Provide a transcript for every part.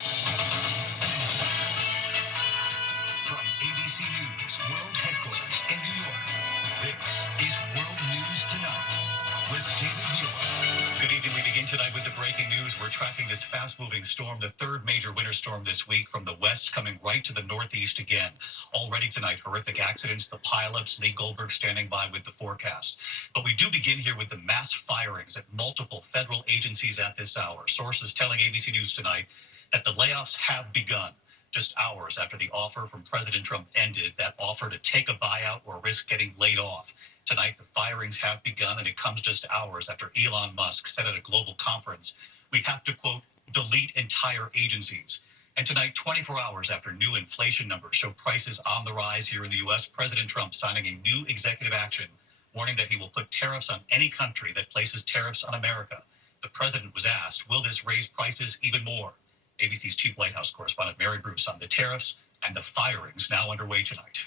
From ABC News World Headquarters in New York, this is World News Tonight with David Muir. Good evening. We begin tonight with the breaking news. We're tracking this fast-moving storm, the third major winter storm this week, from the west coming right to the northeast again. Already tonight, horrific accidents, the pileups, Lee Goldberg standing by with the forecast. But we do begin here with the mass firings at multiple federal agencies at this hour. Sources telling ABC News tonight that the layoffs have begun. Just hours after the offer from President Trump ended, that offer to take a buyout or risk getting laid off. Tonight, the firings have begun, and it comes just hours after Elon Musk said at a global conference, we have to, quote, delete entire agencies. And tonight, 24 hours after new inflation numbers show prices on the rise here in the U.S., President Trump signing a new executive action, warning that he will put tariffs on any country that places tariffs on America. The president was asked, will this raise prices even more? ABC's chief White House correspondent Mary Bruce on the tariffs and the firings now underway tonight.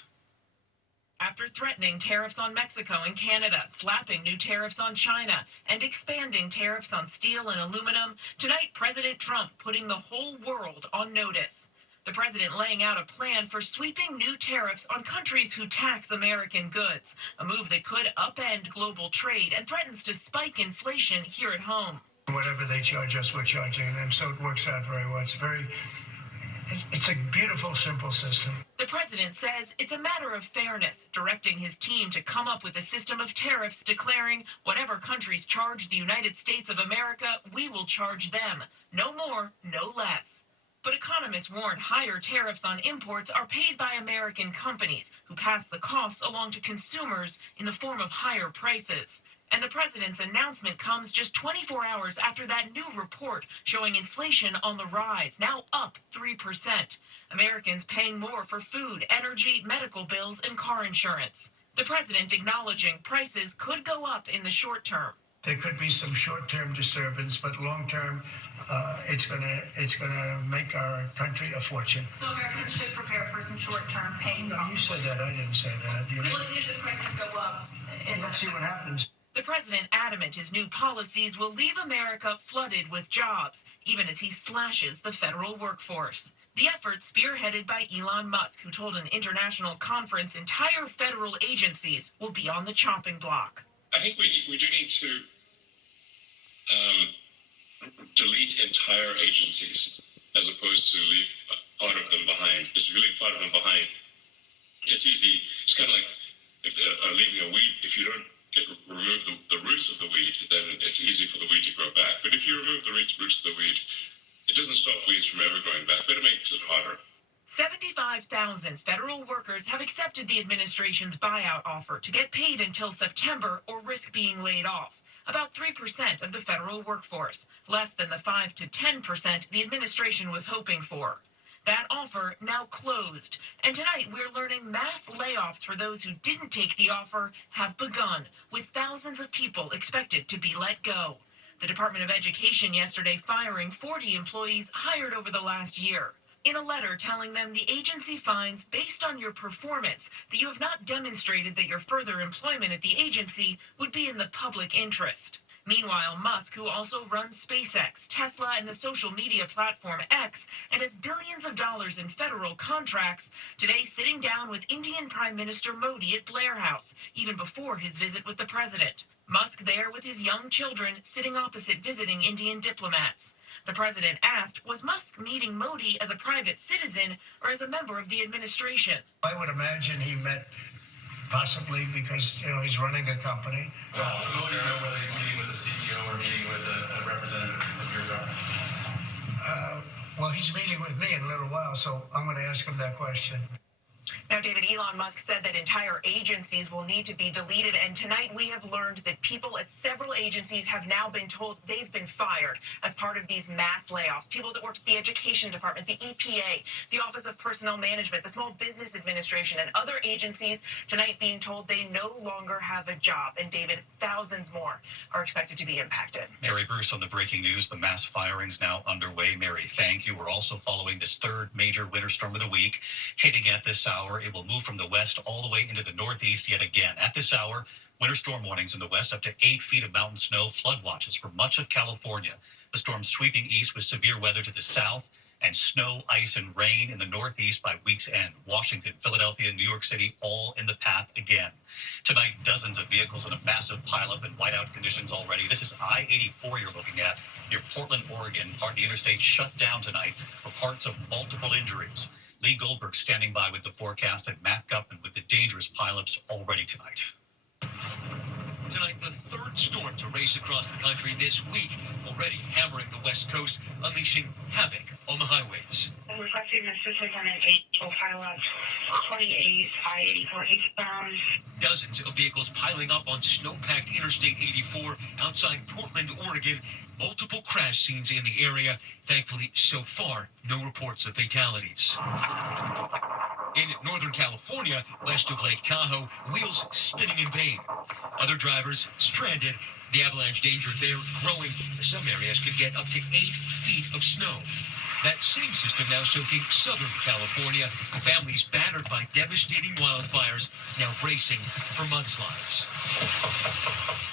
After threatening tariffs on Mexico and Canada, slapping new tariffs on China, and expanding tariffs on steel and aluminum, tonight President Trump putting the whole world on notice. The president laying out a plan for sweeping new tariffs on countries who tax American goods, a move that could upend global trade and threatens to spike inflation here at home. Whatever they charge us, we're charging them, so it works out very well. It's a beautiful, simple system. The president says it's a matter of fairness, directing his team to come up with a system of tariffs, declaring whatever countries charge the United States of America, we will charge them. No more, no less. But economists warn higher tariffs on imports are paid by American companies, who pass the costs along to consumers in the form of higher prices. And the president's announcement comes just 24 hours after that new report showing inflation on the rise, now up 3%. Americans paying more for food, energy, medical bills, and car insurance. The president acknowledging prices could go up in the short term. There could be some short-term disturbance, but long-term, it's gonna make our country a fortune. So Americans should prepare for some short-term pain. No, you said that. I didn't say that. Well, if the prices go up, let's see what happens. The president adamant his new policies will leave America flooded with jobs, even as he slashes the federal workforce. The effort spearheaded by Elon Musk, who told an international conference entire federal agencies will be on the chopping block. I think we do need to delete entire agencies as opposed to leave part of them behind. Because if you leave part of them behind, it's easy. It's kind of like if they're leaving a weed. If you don't remove the roots of the weed, then it's easy for the weed to grow back. But if you remove the roots of the weed, it doesn't stop weeds from ever growing back, but it makes it harder. 75,000 federal workers have accepted the administration's buyout offer to get paid until September or risk being laid off. About 3% of the federal workforce, less than the 5 to 10% the administration was hoping for. That offer now closed, and tonight we're learning mass layoffs for those who didn't take the offer have begun, with thousands of people expected to be let go. The Department of Education yesterday firing 40 employees hired over the last year. In a letter telling them the agency finds, based on your performance, that you have not demonstrated that your further employment at the agency would be in the public interest. Meanwhile, Musk, who also runs SpaceX, Tesla, and the social media platform X, and has billions of dollars in federal contracts, today sitting down with Indian Prime Minister Modi at Blair House, even before his visit with the president. Musk there with his young children, sitting opposite visiting Indian diplomats. The president asked, was Musk meeting Modi as a private citizen or as a member of the administration? I would imagine he met possibly because, he's running a company. So you know whether he's meeting with the CEO or meeting with a representative of your government? Well, he's meeting with me in a little while, so I'm going to ask him that question. Now, David, Elon Musk said that entire agencies will need to be deleted, and tonight we have learned that people at several agencies have now been told they've been fired as part of these mass layoffs. People that worked at the Education Department, the EPA, the Office of Personnel Management, the Small Business Administration, and other agencies tonight being told they no longer have a job. And, David, thousands more are expected to be impacted. Mary Bruce on the breaking news. The mass firings now underway. Mary, thank you. We're also following this third major winter storm of the week hitting at this hour. It will move from the west all the way into the northeast yet again. At this hour, winter storm warnings in the west, up to 8 feet of mountain snow, flood watches for much of California. The storm sweeping east with severe weather to the south and snow, ice, and rain in the Northeast by week's end. Washington, Philadelphia, New York City, all in the path again. Tonight, dozens of vehicles in a massive pileup and whiteout conditions already. This is I-84 you're looking at near Portland, Oregon. Part of the interstate shut down tonight. Reports of multiple injuries. Lee Goldberg standing by with the forecast, and Matt Gutman with the dangerous pileups already tonight. Tonight, the third storm to race across the country this week, already hammering the West Coast, unleashing havoc on the highways. Requesting assistance on an 8 pileup, 28 I-84 eastbound. Dozens of vehicles piling up on snow-packed Interstate 84 outside Portland, Oregon. Multiple crash scenes in the area. Thankfully, so far, no reports of fatalities. In Northern California, west of Lake Tahoe, wheels spinning in vain. Other drivers stranded. The avalanche danger there growing. Some areas could get up to 8 feet of snow. That same system now soaking Southern California. Families battered by devastating wildfires, now bracing for mudslides.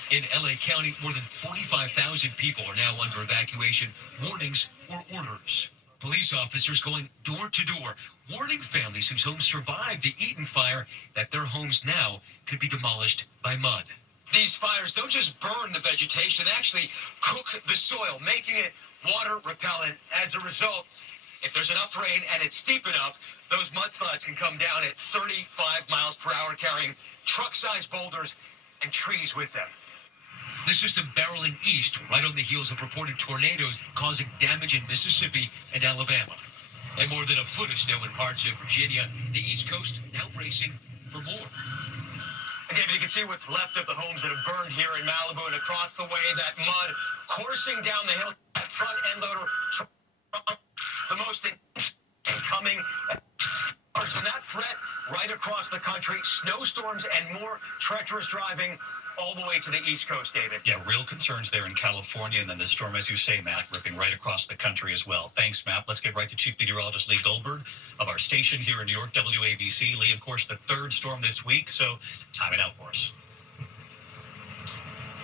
In LA County, more than 45,000 people are now under evacuation. Warnings or orders. Police officers going door to door, warning families whose homes survived the Eaton fire that their homes now could be demolished by mud. These fires don't just burn the vegetation, they actually cook the soil, making it water repellent. As a result, if there's enough rain and it's steep enough, those mudslides can come down at 35 miles per hour, carrying truck-sized boulders and trees with them. The system barreling east, right on the heels of reported tornadoes causing damage in Mississippi and Alabama. And more than a foot of snow in parts of Virginia, the East Coast now bracing for more. And David, you can see what's left of the homes that have burned here in Malibu, and across the way, that mud coursing down the hill. Front end loader truck, the most incoming. And that threat right across the country, snowstorms and more treacherous driving all the way to the East Coast, David. Yeah, real concerns there in California, and then the storm, as you say, Matt, ripping right across the country as well. Thanks, Matt. Let's get right to Chief Meteorologist Lee Goldberg of our station here in New York, WABC. Lee, of course, the third storm this week, so time it out for us.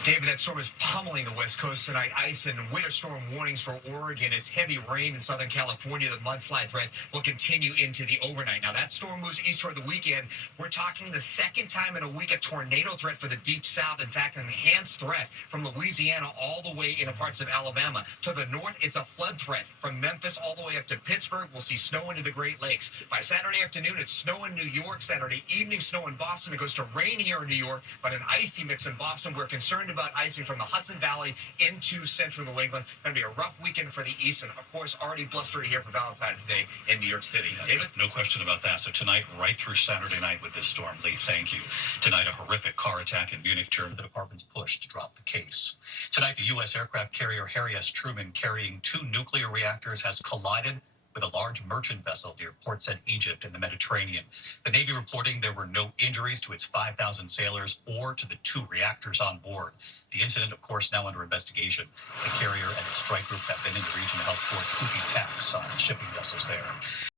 David, that storm is pummeling the West Coast tonight. Ice and winter storm warnings for Oregon. It's heavy rain in Southern California. The mudslide threat will continue into the overnight. Now, that storm moves east toward the weekend. We're talking the second time in a week a tornado threat for the deep south. In fact, an enhanced threat from Louisiana all the way into parts of Alabama. To the north, it's a flood threat from Memphis all the way up to Pittsburgh. We'll see snow into the Great Lakes. By Saturday afternoon, it's snow in New York. Saturday evening, snow in Boston. It goes to rain here in New York, but an icy mix in Boston. We're concerned about icing from the Hudson Valley into central New England. Going to be a rough weekend for the East, and of course, already blustery here for Valentine's Day in New York City. David? No question about that. So tonight, right through Saturday night with this storm, Lee, thank you. Tonight, a horrific car attack in Munich, Germany. The department's push to drop the case. Tonight, the U.S. aircraft carrier Harry S. Truman, carrying 2 nuclear reactors, has collided with a large merchant vessel near Port Said, Egypt in the Mediterranean. The Navy reporting there were no injuries to its 5,000 sailors or to the 2 reactors on board. The incident, of course, now under investigation. The carrier and its strike group have been in the region to help thwart Houthi attacks on shipping vessels there.